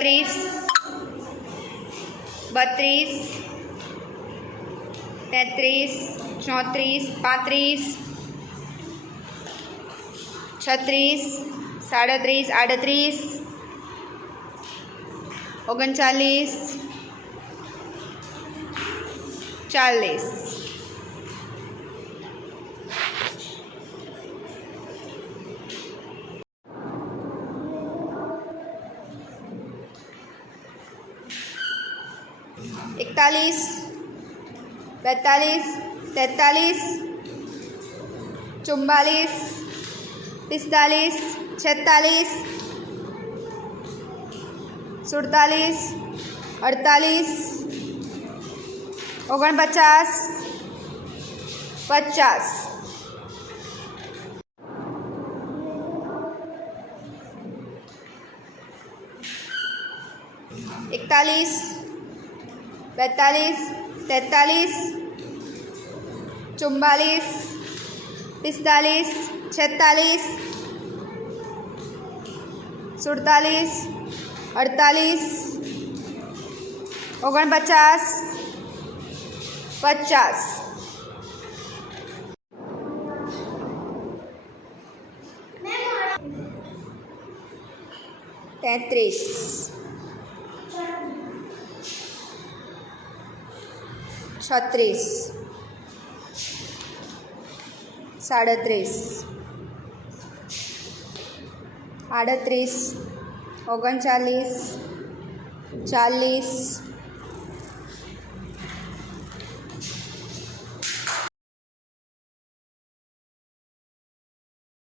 એકત્રીસ, 32, 33, 34, 35, 36, 37, 38, 39, 40. એકતાલીસ, 42, 43, 44, 45, 46, 47, 48, 49, 50. એકતાલીસ, 42, 43, 44, 45, 46, 47, 48, 49, 50. તેત્રીસ, 36, 37, 38, 39, 40,